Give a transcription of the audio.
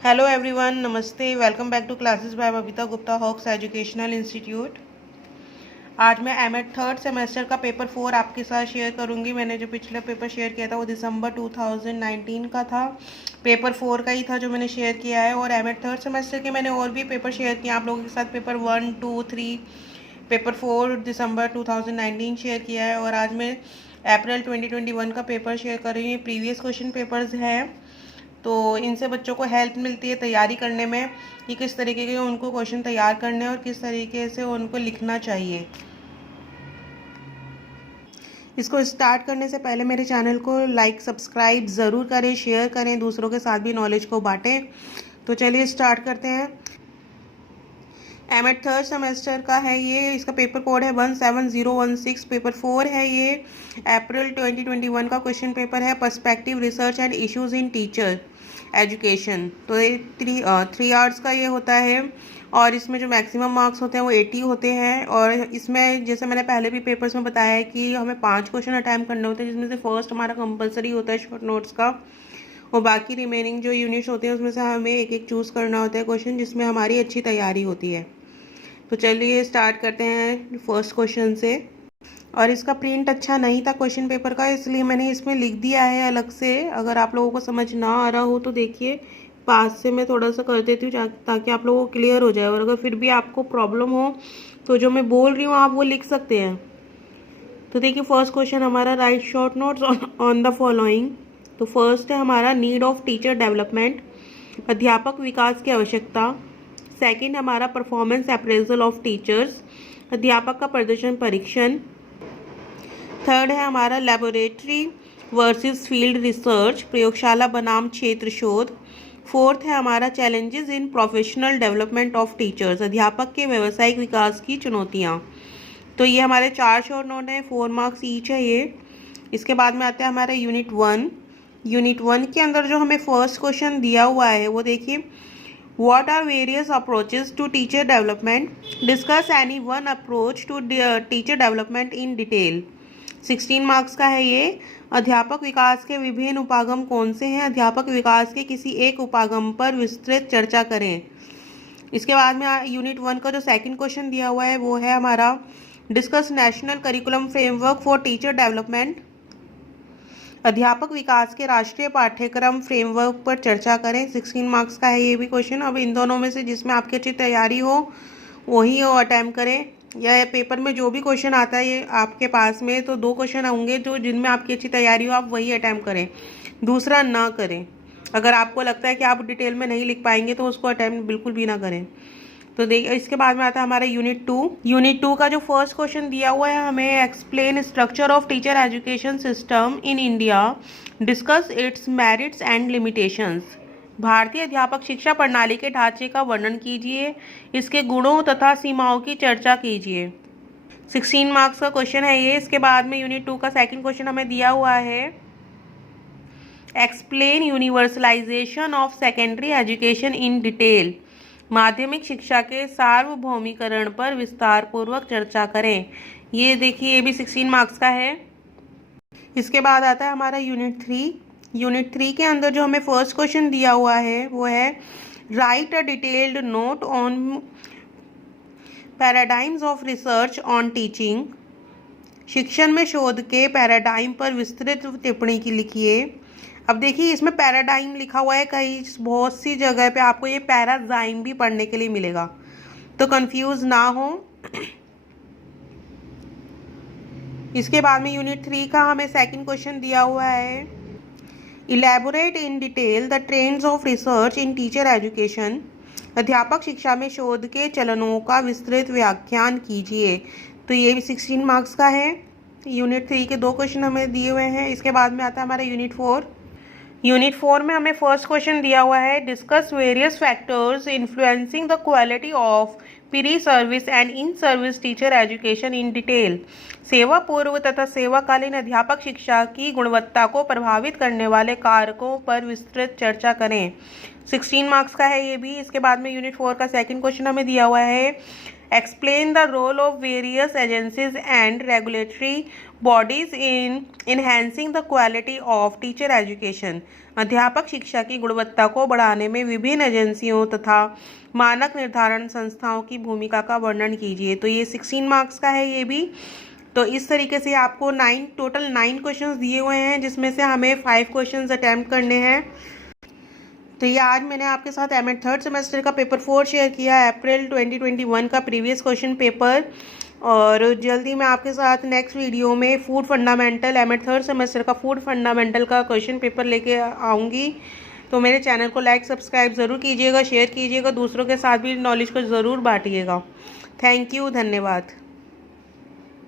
Hello everyone, नमस्ते। Welcome back to classes by Babita Gupta Hawks educational institute. आज मैं MEd third semester का paper 4 आपके साथ शेयर करूंगी। मैंने जो पिछला पेपर शेयर किया था वो दिसंबर 2019 का था। पेपर 4 का ही था जो मैंने शेयर किया है। और एमएड थर्ड सेमेस्टर के मैंने और भी पेपर शेयर किए आप लोगों के साथ। पेपर 1, 2, 3, पेपर 4 दिसंबर 2019 शेयर किया है। और आज मैं अप्रैल 2021 का पेपर शेयर कर रही हूँ। प्रीवियस क्वेश्चन पेपर्स हैं, तो इनसे बच्चों को हेल्प मिलती है तैयारी करने में कि किस तरीके के उनको क्वेश्चन तैयार करने और किस तरीके से उनको लिखना चाहिए। इसको स्टार्ट करने से पहले मेरे चैनल को लाइक सब्सक्राइब ज़रूर करें, शेयर करें, दूसरों के साथ भी नॉलेज को बांटें। तो चलिए स्टार्ट करते हैं। एमएड थर्ड सेमेस्टर का है ये। इसका पेपर कोड है 17016। पेपर 4 है ये। अप्रैल 2021 का क्वेश्चन पेपर है। Perspective research and issues in teacher education. तो ये 3 आवर्स का ये होता है। और इसमें जो मैक्सिमम मार्क्स होते हैं वो 80 होते हैं। और इसमें जैसे मैंने पहले भी पेपर्स में बताया है कि हमें 5 क्वेश्चन अटैम्प्ट करने होते हैं, जिसमें से फर्स्ट हमारा कंपलसरी होता है शॉर्ट नोट्स का। और बाकी रिमेनिंग जो यूनिट्स होते हैं उसमें से हमें एक एक चूज़ करना होता है क्वेश्चन, जिसमें हमारी अच्छी तैयारी होती है। तो चलिए स्टार्ट करते हैं फर्स्ट क्वेश्चन से। और इसका प्रिंट अच्छा नहीं था क्वेश्चन पेपर का, इसलिए मैंने इसमें लिख दिया है अलग से। अगर आप लोगों को समझ ना आ रहा हो तो देखिए पास से मैं थोड़ा सा कर देती हूँ ताकि आप लोगों को क्लियर हो जाए। और अगर फिर भी आपको प्रॉब्लम हो तो जो मैं बोल रही हूँ आप वो लिख सकते हैं। तो देखिए फर्स्ट क्वेश्चन हमारा, right short notes on the following. तो फर्स्ट है हमारा नीड ऑफ टीचर डेवलपमेंट, अध्यापक विकास की आवश्यकता। सेकंड हमारा परफॉर्मेंस अप्रेजल ऑफ टीचर्स, अध्यापक का प्रदर्शन परीक्षण। थर्ड है हमारा लेबोरेटरी वर्सेस फील्ड रिसर्च, प्रयोगशाला बनाम क्षेत्र शोध। फोर्थ है हमारा challenges in professional development of teachers, अध्यापक के व्यावसायिक विकास की चुनौतियाँ। तो ये हमारे 4 शॉर्ट नोट हैं, 4 मार्क्स ईच है ये। इसके बाद में आता है हमारा यूनिट 1। यूनिट 1 के अंदर जो हमें फर्स्ट क्वेश्चन दिया हुआ है वो देखिए, What are various approaches to teacher development? Discuss any one approach to teacher development in detail. 16 marks का है ये। अध्यापक विकास के विभिन्न उपागम कौन से हैं? अध्यापक विकास के किसी एक उपागम पर विस्तृत चर्चा करें। इसके बाद में यूनिट 1 का जो सेकंड क्वेश्चन दिया हुआ है वो है हमारा, discuss national curriculum framework for teacher development, अध्यापक विकास के राष्ट्रीय पाठ्यक्रम फ्रेमवर्क पर चर्चा करें। 16 मार्क्स का है ये भी क्वेश्चन। अब इन दोनों में से जिसमें आपकी अच्छी तैयारी हो वही वो अटैम्प्ट करें। या पेपर में जो भी क्वेश्चन आता है ये आपके पास में, तो 2 क्वेश्चन होंगे जो जिनमें आपकी अच्छी तैयारी हो, आप वही अटैम्प्ट करें, दूसरा ना करें। अगर आपको लगता है कि आप डिटेल में नहीं लिख पाएंगे तो उसको अटैम्प्ट बिल्कुल भी ना करें। तो देखिए इसके बाद में आता है हमारा यूनिट 2। यूनिट 2 का जो फर्स्ट क्वेश्चन दिया हुआ है हमें, explain structure of teacher education system in India, discuss it's merits and limitations. भारतीय अध्यापक शिक्षा प्रणाली के ढांचे का वर्णन कीजिए, इसके गुणों तथा सीमाओं की चर्चा कीजिए। 16 मार्क्स का क्वेश्चन है ये। इसके बाद में यूनिट 2 का सेकंड क्वेश्चन हमें दिया हुआ है, explain universalization of secondary education in detail, माध्यमिक शिक्षा के सार्वभौमिकरण पर विस्तार पूर्वक चर्चा करें। ये देखिए ये भी 16 मार्क्स का है। इसके बाद आता है हमारा यूनिट 3। यूनिट 3 के अंदर जो हमें फर्स्ट क्वेश्चन दिया हुआ है वो है, right a detailed note on paradigms of research on teaching, शिक्षण में शोध के पैराडाइम पर विस्तृत टिप्पणी की लिखिए। अब देखिए इसमें पैराडाइम लिखा हुआ है, कहीं बहुत सी जगह पे आपको ये पैराडाइम भी पढ़ने के लिए मिलेगा, तो कंफ्यूज ना हो। इसके बाद में यूनिट 3 का हमें सेकंड क्वेश्चन दिया हुआ है, elaborate in detail the trends of research in teacher education, अध्यापक शिक्षा में शोध के चलनों का विस्तृत व्याख्यान कीजिए। तो ये भी 16 मार्क्स का है। यूनिट 3 के 2 क्वेश्चन हमें दिए हुए हैं। इसके बाद में आता है हमारा यूनिट 4। यूनिट 4 में हमें फर्स्ट क्वेश्चन दिया हुआ है, discuss various factors influencing the quality of pre service and in service teacher education in detail, सेवा पूर्व तथा सेवाकालीन अध्यापक शिक्षा की गुणवत्ता को प्रभावित करने वाले कारकों पर विस्तृत चर्चा करें। 16 मार्क्स का है ये भी। इसके बाद में यूनिट 4 का सेकंड क्वेश्चन हमें दिया हुआ है, explain the role of various agencies and regulatory bodies in enhancing the quality of teacher education. अध्यापक शिक्षा की गुणवत्ता को बढ़ाने में विभिन्न एजेंसियों तथा मानक निर्धारण संस्थाओं की भूमिका का वर्णन कीजिए। तो ये 16 मार्क्स का है ये भी। तो इस तरीके से आपको टोटल 9 क्वेश्चंस दिए हुए हैं, जिसमें से हमें 5 क्वेश्चंस अटैम्प्ट करने हैं। तो ये आज मैंने आपके साथ एमएड थर्ड सेमेस्टर का पेपर 4 शेयर किया, अप्रैल 2021 का प्रीवियस क्वेश्चन पेपर। और जल्दी मैं आपके साथ नेक्स्ट वीडियो में food fundamental, MEd third semester का फूड फंडामेंटल का क्वेश्चन पेपर लेके आऊँगी। तो मेरे चैनल को लाइक सब्सक्राइब ज़रूर कीजिएगा, शेयर कीजिएगा, दूसरों के साथ भी नॉलेज को ज़रूर बांटिएगा। थैंक यू, धन्यवाद।